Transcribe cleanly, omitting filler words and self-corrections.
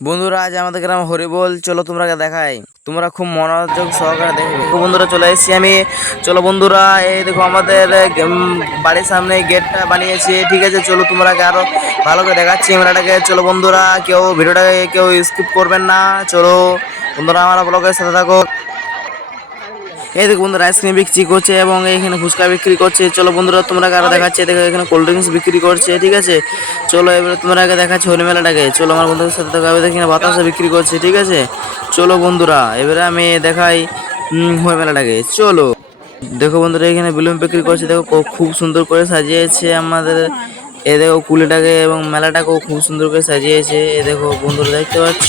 বন্ধুরা আজ আমাদের গ্রামে হরিবোল, চলো তোমরা দেখাই, তোমরা খুব মনোযোগ সহকারে দেখবে। তো বন্ধুরা চলে এসেছি আমি। চলো বন্ধুরা, এই দেখো আমাদের বাড়ির সামনে গেটটা বানিয়েছি, ঠিক আছে। চলো তোমরা আরো ভালো করে দেখাচ্ছি মেলাটাকে। চলো বন্ধুরা, কেউ ভিডিওটাকে কেউ স্কিপ করবেন না। চলো বন্ধুরা, আমার ব্লগের সাথে থাকো। এই দেখো বন্ধুরা, আইসক্রিম বিক্রি করছে এবং এখানে ফুচকা বিক্রি করছে। চলো বন্ধুরা, তোমরা আরো দেখাচ্ছে, দেখো এখানে কোল্ড ড্রিঙ্কস বিক্রি করছে, ঠিক আছে। চলো এবারে তোমরা আগে দেখাচ্ছি হরি মেলাটাকে। চলো আমার বন্ধুদের সাথে দেখা হবে, এখানে বাতাসা বিক্রি করছে, ঠিক আছে। চলো বন্ধুরা, এবারে আমি দেখাই হরি মেলাটাকে। চলো দেখো বন্ধুরা, এখানে বেলুন বিক্রি করছে, দেখো খুব সুন্দর করে সাজিয়েছে আমাদের। এ দেখো কুলিটাকে এবং মেলাটাকেও খুব সুন্দর করে সাজিয়েছে। এ দেখো বন্ধুরা, দেখতে পাচ্ছ।